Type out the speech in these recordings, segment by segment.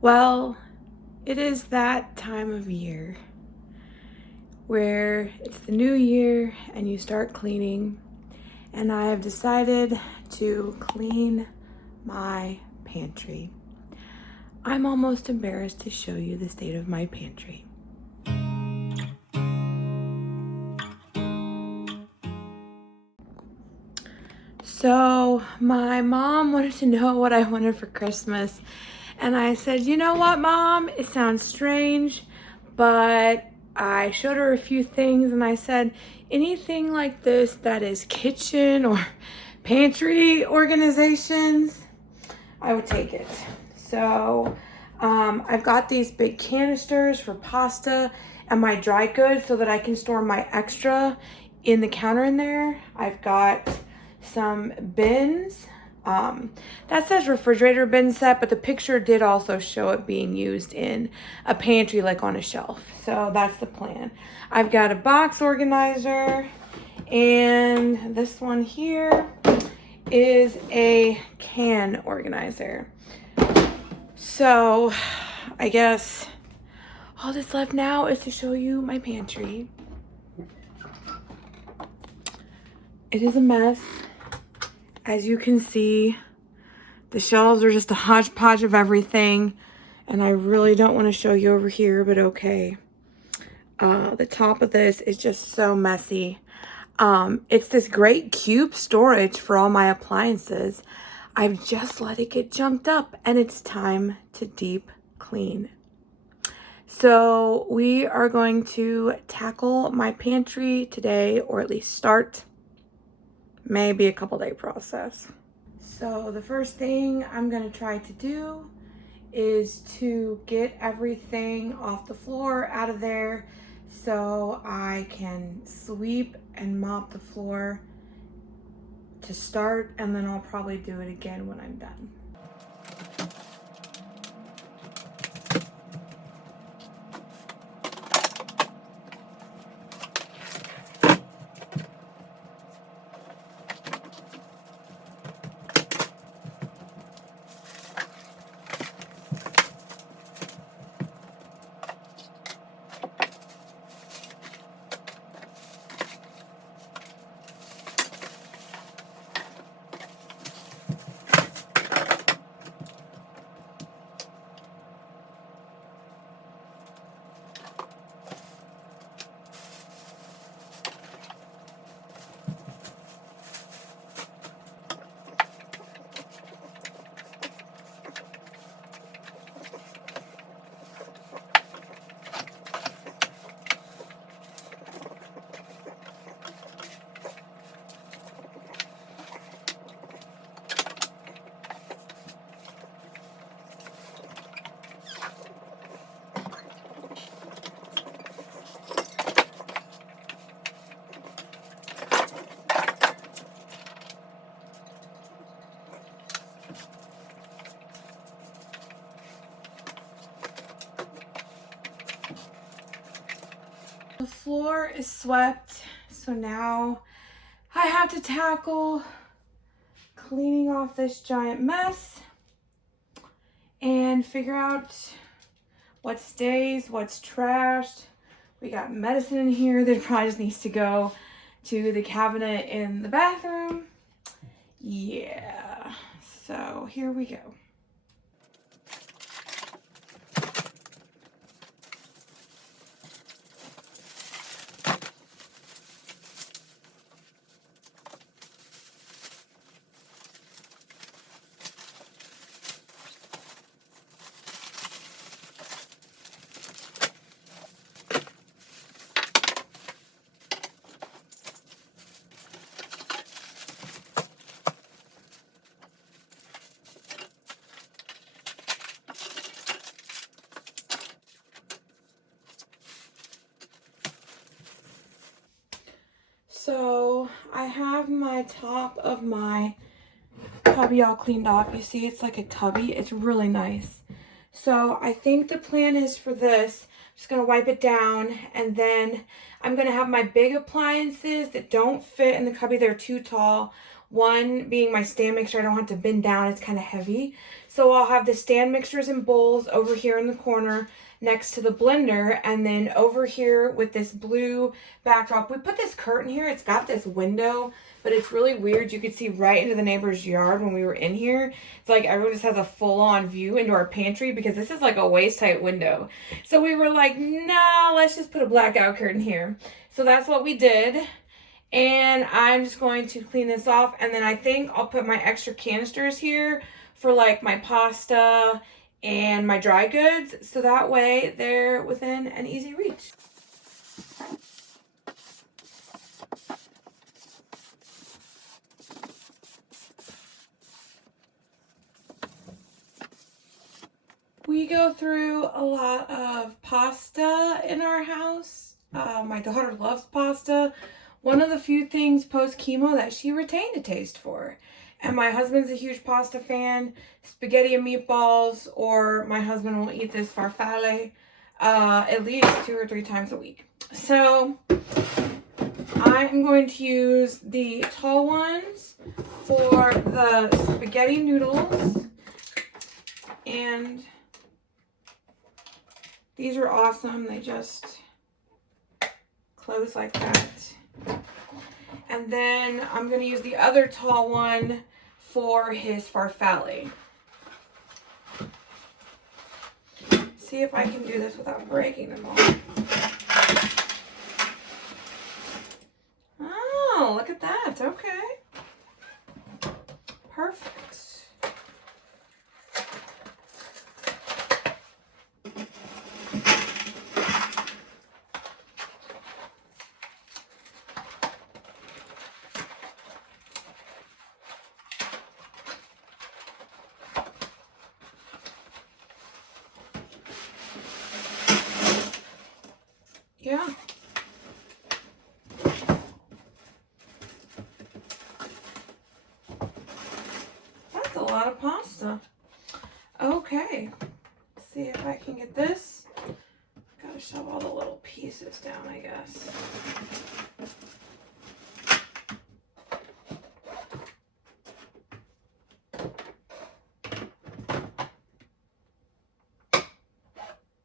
Well, it is that time of year where it's the new year and you start cleaning, and I have decided to clean my pantry. I'm almost embarrassed to show you the state of my pantry. So my mom wanted to know what I wanted for Christmas, and I said, you know what, Mom, it sounds strange, but I showed her a few things and I said, anything like this that is kitchen or pantry organizations, I would take it. So I've got these big canisters for pasta and my dry goods so that I can store my extra in the counter in there. I've got some bins. That says refrigerator bin set, but the picture did also show it being used in a pantry, like on a shelf. So that's the plan. I've got a box organizer, and this one here is a can organizer. So I guess all that's left now is to show you my pantry. It is a mess. As you can see, the shelves are just a hodgepodge of everything, and I really don't want to show you over here, but okay. The top of this is just so messy. It's this great cube storage for all my appliances. I've just let it get junked up, and it's time to deep clean. So we are going to tackle my pantry today, or at least start. Maybe a couple day process. So the first thing I'm gonna try to do is to get everything off the floor, out of there, so I can sweep and mop the floor to start, and then I'll probably do it again when I'm done. The floor is swept, so now I have to tackle cleaning off this giant mess and figure out what stays, what's trashed. We got medicine in here that probably just needs to go to the cabinet in the bathroom. Yeah, so here we go. So I have my top of my cubby all cleaned off. You see it's like a tubby. It's really nice. So I think the plan is for this, I'm just going to wipe it down, and then I'm going to have my big appliances that don't fit in the cubby. They're too tall. One being my stand mixer. I don't have to bend down. It's kind of heavy. So I'll have the stand mixers and bowls over here in the corner next to the blender. And then over here with this blue backdrop, we put this curtain here. It's got this window, but it's really weird. You could see right into the neighbor's yard when we were in here. It's like everyone just has a full-on view into our pantry because this is like a waist-height window. So we were like, no, let's just put a blackout curtain here. So that's what we did. And I'm just going to clean this off. And then I think I'll put my extra canisters here for like my pasta and my dry goods. So that way they're within an easy reach. We go through a lot of pasta in our house. My daughter loves pasta. One of the few things post-chemo that she retained a taste for. And my husband's a huge pasta fan. Spaghetti and meatballs, or my husband will eat this farfalle at least 2 or 3 times a week. So I'm going to use the tall ones for the spaghetti noodles. And these are awesome. They just close like that. And then I'm going to use the other tall one for his farfalle. See if I can do this without breaking them all. Oh, look at that. Okay. Perfect. Yeah. That's a lot of pasta. Okay. Let's see if I can get this. Gotta shove all the little pieces down, I guess.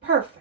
Perfect.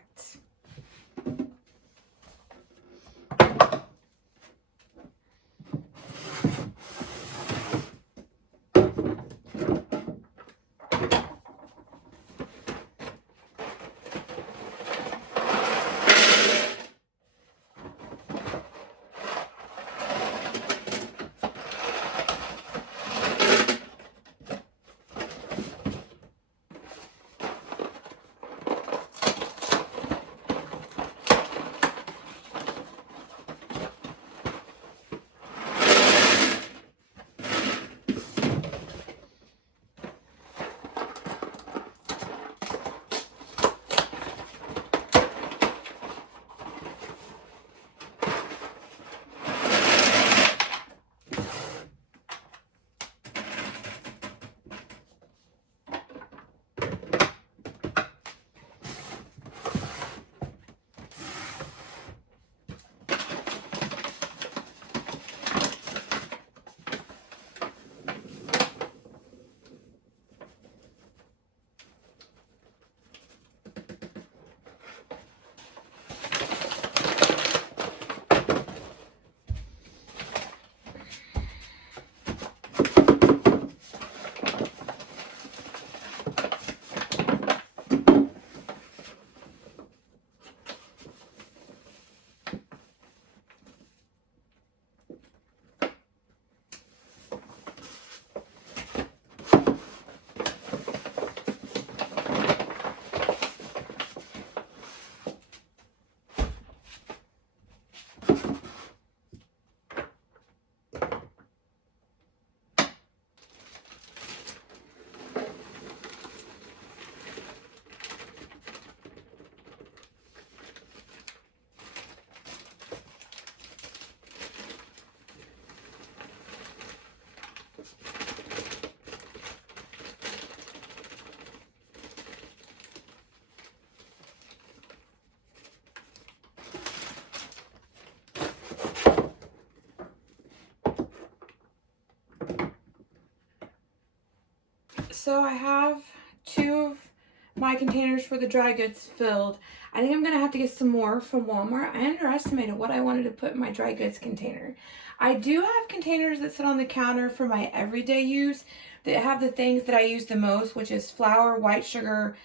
so I have 2 of my containers for the dry goods filled. I think I'm gonna have to get some more from Walmart. I underestimated what I wanted to put in my dry goods container. I do have containers that sit on the counter for my everyday use that have the things that I use the most, which is flour, white sugar,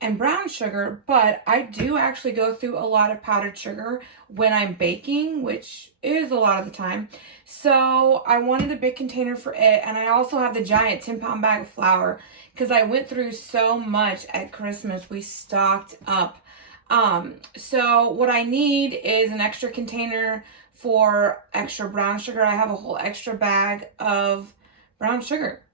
and brown sugar, but I do actually go through a lot of powdered sugar when I'm baking, which is a lot of the time. So I wanted a big container for it, and I also have the giant 10-pound bag of flour because I went through so much at Christmas. We stocked up. So what I need is an extra container for extra brown sugar. I have a whole extra bag of brown sugar.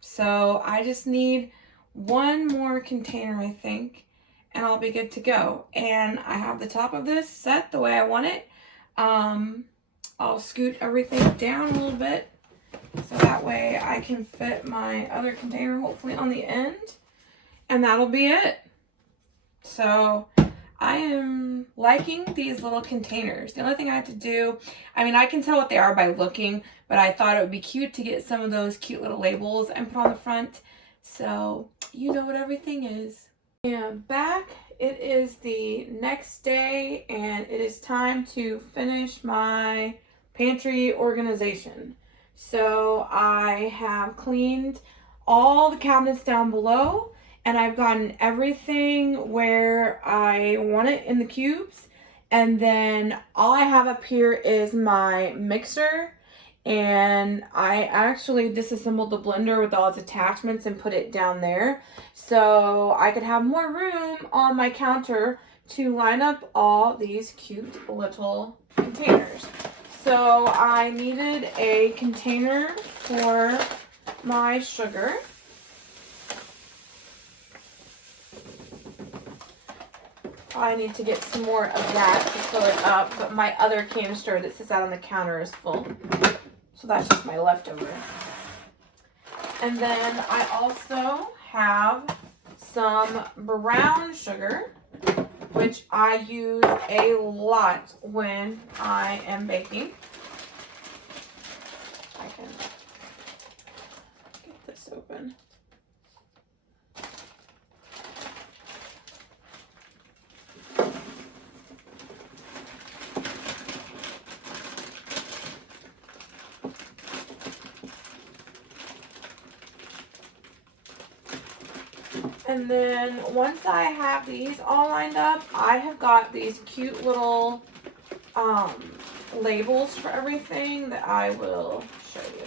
So I just need one more container, I think, and I'll be good to go. And I have the top of this set the way I want it. I'll scoot everything down a little bit so that way I can fit my other container hopefully on the end, and that'll be it. So I am liking these little containers. The only thing I have to do, I mean, I can tell what they are by looking, but I thought it would be cute to get some of those cute little labels and put on the front. So you know what everything is. And back, it is the next day and it is time to finish my pantry organization. So I have cleaned all the cabinets down below and I've gotten everything where I want it in the cubes. And then all I have up here is my mixer. And I actually disassembled the blender with all its attachments and put it down there so I could have more room on my counter to line up all these cute little containers. So I needed a container for my sugar. I need to get some more of that to fill it up, but my other canister that sits out on the counter is full. So that's just my leftover. And then I also have some brown sugar, which I use a lot when I am baking. I can get this open. And then once I have these all lined up, I have got these cute little labels for everything that I will show you.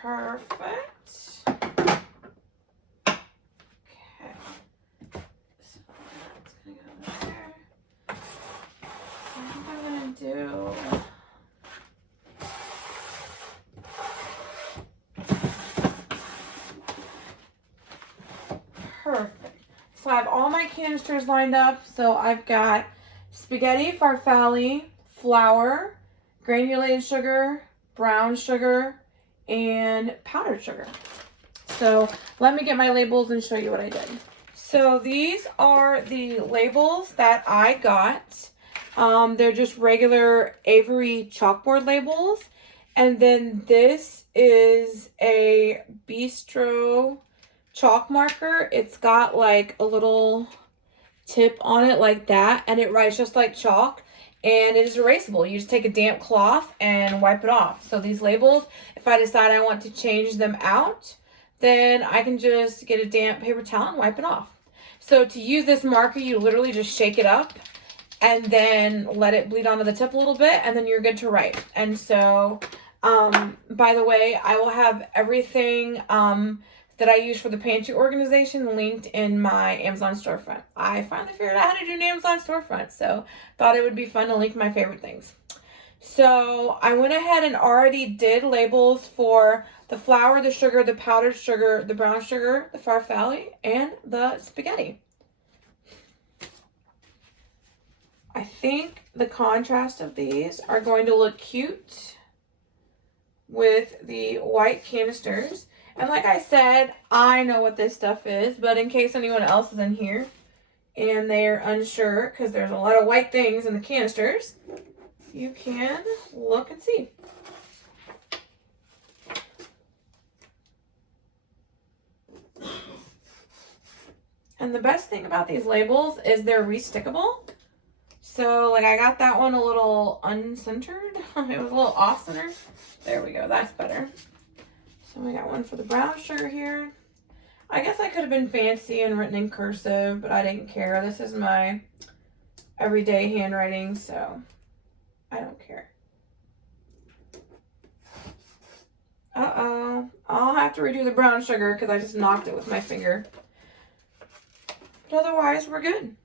Perfect. Okay. So that's gonna go there. So I think I'm gonna do perfect. So I have all my canisters lined up. So I've got spaghetti farfalle, flour, granulated sugar, brown sugar, and powdered sugar. So let me get my labels and show you what I did. So these are the labels that I got. They're just regular Avery chalkboard labels. And then this is a Bistro chalk marker. It's got like a little tip on it like that, and it writes just like chalk, and it is erasable. You just take a damp cloth and wipe it off. So these labels, if I decide I want to change them out, then I can just get a damp paper towel and wipe it off. So to use this marker, you literally just shake it up and then let it bleed onto the tip a little bit, and then you're good to write. And so by the way, I will have everything that I use for the pantry organization linked in my Amazon storefront. I finally figured out how to do an Amazon storefront, so thought it would be fun to link my favorite things. So I went ahead and already did labels for the flour, the sugar, the powdered sugar, the brown sugar, the farfalle, and the spaghetti. I think the contrast of these are going to look cute with the white canisters. And like I said, I know what this stuff is, but in case anyone else is in here and they're unsure, because there's a lot of white things in the canisters, you can look and see. And the best thing about these labels is they're restickable. So, like, I got that one a little uncentered. It was a little off center. There we go. That's better. So we got one for the brown sugar here. I guess I could have been fancy and written in cursive, but I didn't care. This is my everyday handwriting, so I don't care. Uh-oh. I'll have to redo the brown sugar because I just knocked it with my finger. But otherwise, we're good.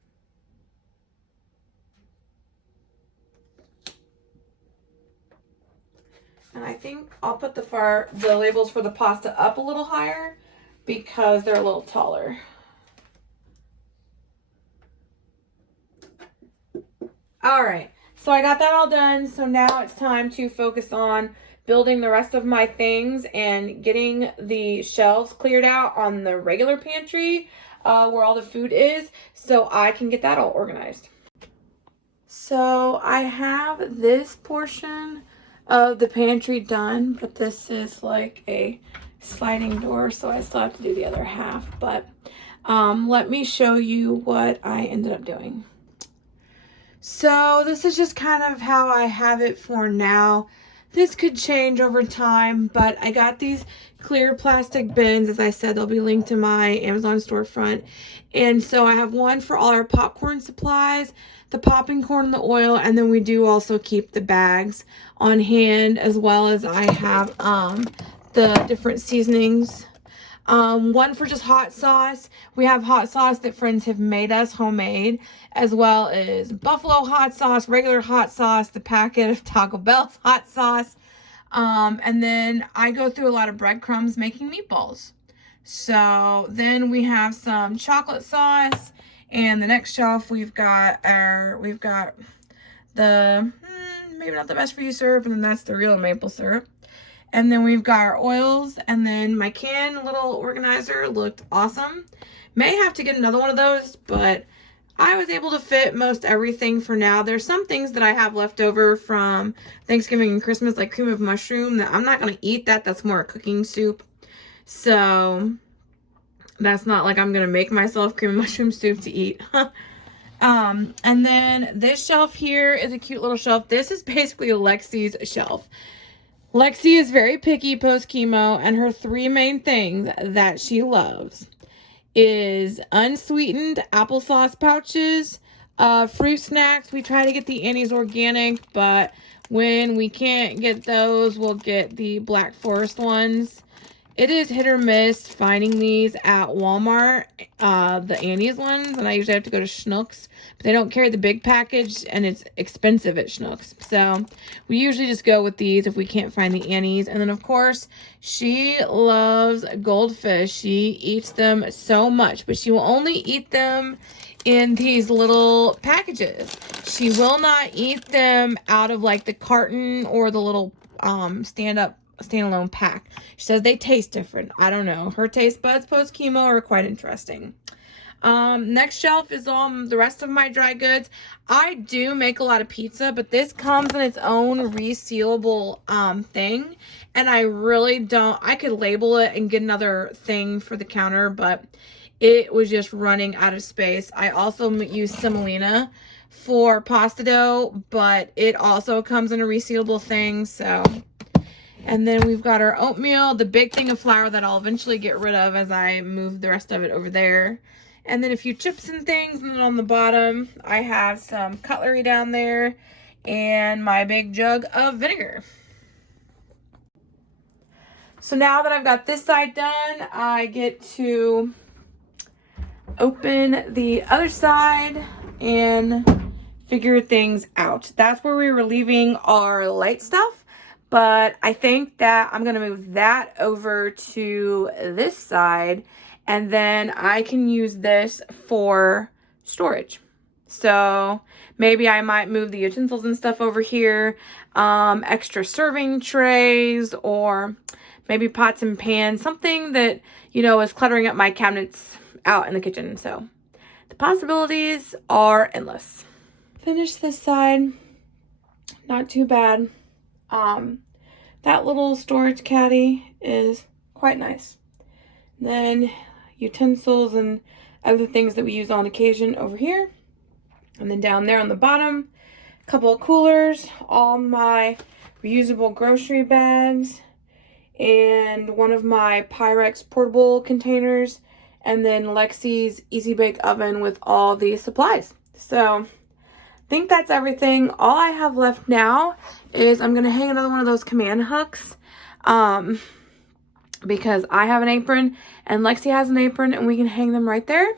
And I think I'll put the labels for the pasta up a little higher because they're a little taller. All right, so I got that all done. So now it's time to focus on building the rest of my things and getting the shelves cleared out on the regular pantry where all the food is so I can get that all organized. So I have this portion of the pantry done, but this is like a sliding door, so I still have to do the other half. But let me show you what I ended up doing. So this is just kind of how I have it for now. This could change over time, but I got these clear plastic bins. As I said, they'll be linked to my Amazon storefront. And so I have one for all our popcorn supplies, the popping corn and the oil, and then we do also keep the bags on hand, as well as I have the different seasonings. One for just hot sauce. We have hot sauce that friends have made us homemade, as well as buffalo hot sauce, regular hot sauce, the packet of Taco Bell's hot sauce. And then I go through a lot of breadcrumbs making meatballs. So then we have some chocolate sauce, and the next shelf we've got the maybe not the best for you syrup, and then that's the real maple syrup. And then we've got our oils, and then my can little organizer looked awesome. May have to get another one of those, but I was able to fit most everything for now. There's some things that I have left over from Thanksgiving and Christmas, like cream of mushroom, that I'm not going to eat that. That's more a cooking soup. So that's not like I'm going to make myself cream of mushroom soup to eat. And then this shelf here is a cute little shelf. This is basically Lexi's shelf. Lexi is very picky post-chemo, and her three main things that she loves is unsweetened applesauce pouches, fruit snacks. We try to get the Annie's organic, but when we can't get those, we'll get the Black Forest ones. It is hit or miss finding these at Walmart, the Annie's ones, and I usually have to go to Schnucks, but they don't carry the big package, and it's expensive at Schnucks. So we usually just go with these if we can't find the Annie's. And then, of course, she loves goldfish. She eats them so much, but she will only eat them in these little packages. She will not eat them out of like the carton or the little standalone pack. She says they taste different. I don't know. Her taste buds post chemo are quite interesting. Next shelf is the rest of my dry goods. I do make a lot of pizza, but this comes in its own resealable thing, and I really don't. I could label it and get another thing for the counter, but it was just running out of space. I also use semolina for pasta dough, but it also comes in a resealable thing. So, and then we've got our oatmeal, the big thing of flour that I'll eventually get rid of as I move the rest of it over there. And then a few chips and things. And then on the bottom, I have some cutlery down there and my big jug of vinegar. So now that I've got this side done, I get to open the other side and figure things out. That's where we were leaving our light stuff. But I think that I'm going to move that over to this side, and then I can use this for storage. So maybe I might move the utensils and stuff over here, extra serving trays, or maybe pots and pans, something that, you know, is cluttering up my cabinets out in the kitchen. So the possibilities are endless. Finish this side. Not too bad. That little storage caddy is quite nice. Then utensils and other things that we use on occasion over here. And then down there on the bottom, a couple of coolers, all my reusable grocery bags, and one of my Pyrex portable containers, and then Lexi's Easy Bake Oven with all the supplies. So I think that's everything. All I have left now is I'm going to hang another one of those command hooks because I have an apron and Lexi has an apron, and we can hang them right there.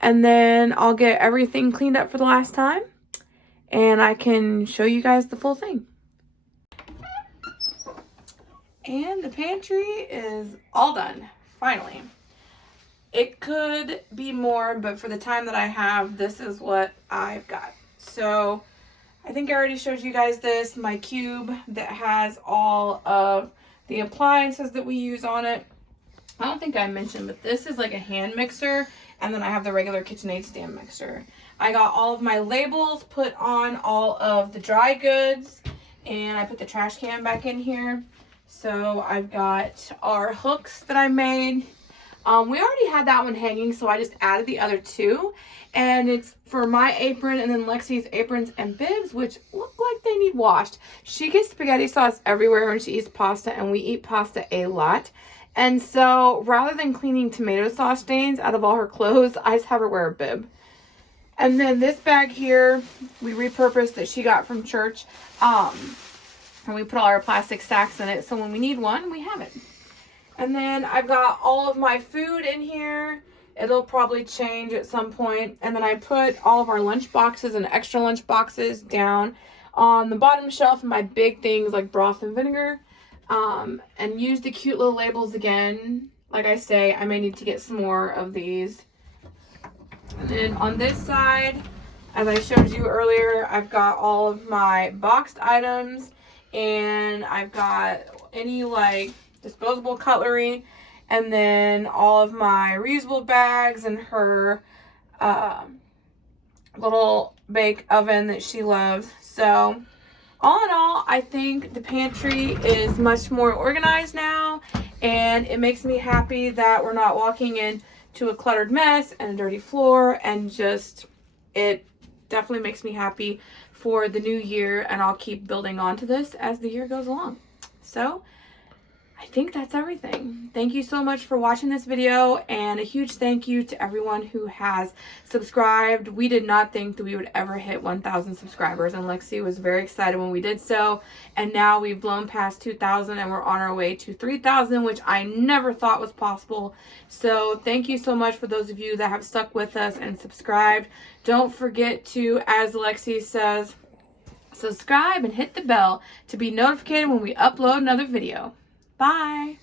And then I'll get everything cleaned up for the last time, and I can show you guys the full thing. And the pantry is all done, finally. It could be more, but for the time that I have, this is what I've got. So I think I already showed you guys this, my cube that has all of the appliances that we use on it. I don't think I mentioned, but this is like a hand mixer, and then I have the regular KitchenAid stand mixer. I got all of my labels put on all of the dry goods, and I put the trash can back in here. So I've got our hooks that I made. We already had that one hanging, so I just added the other two. And it's for my apron and then Lexi's aprons and bibs, which look like they need washed. She gets spaghetti sauce everywhere when she eats pasta, and we eat pasta a lot. And so rather than cleaning tomato sauce stains out of all her clothes, I just have her wear a bib. And then this bag here, we repurposed that she got from church. And we put all our plastic sacks in it, so when we need one, we have it. And then I've got all of my food in here. It'll probably change at some point. And then I put all of our lunch boxes and extra lunch boxes down on the bottom shelf, and my big things like broth and vinegar. And use the cute little labels again. Like I say, I may need to get some more of these. And then on this side, as I showed you earlier, I've got all of my boxed items, and I've got any like disposable cutlery, and then all of my reusable bags and her little bake oven that she loves. So all in all, I think the pantry is much more organized now, and it makes me happy that we're not walking into a cluttered mess and a dirty floor, and just, it definitely makes me happy for the new year, and I'll keep building onto this as the year goes along. So I think that's everything. Thank you so much for watching this video, and a huge thank you to everyone who has subscribed. We did not think that we would ever hit 1,000 subscribers, and Lexi was very excited when we did so. And now we've blown past 2,000, and we're on our way to 3,000, which I never thought was possible. So thank you so much for those of you that have stuck with us and subscribed. Don't forget to, as Lexi says, subscribe and hit the bell to be notified when we upload another video. Bye.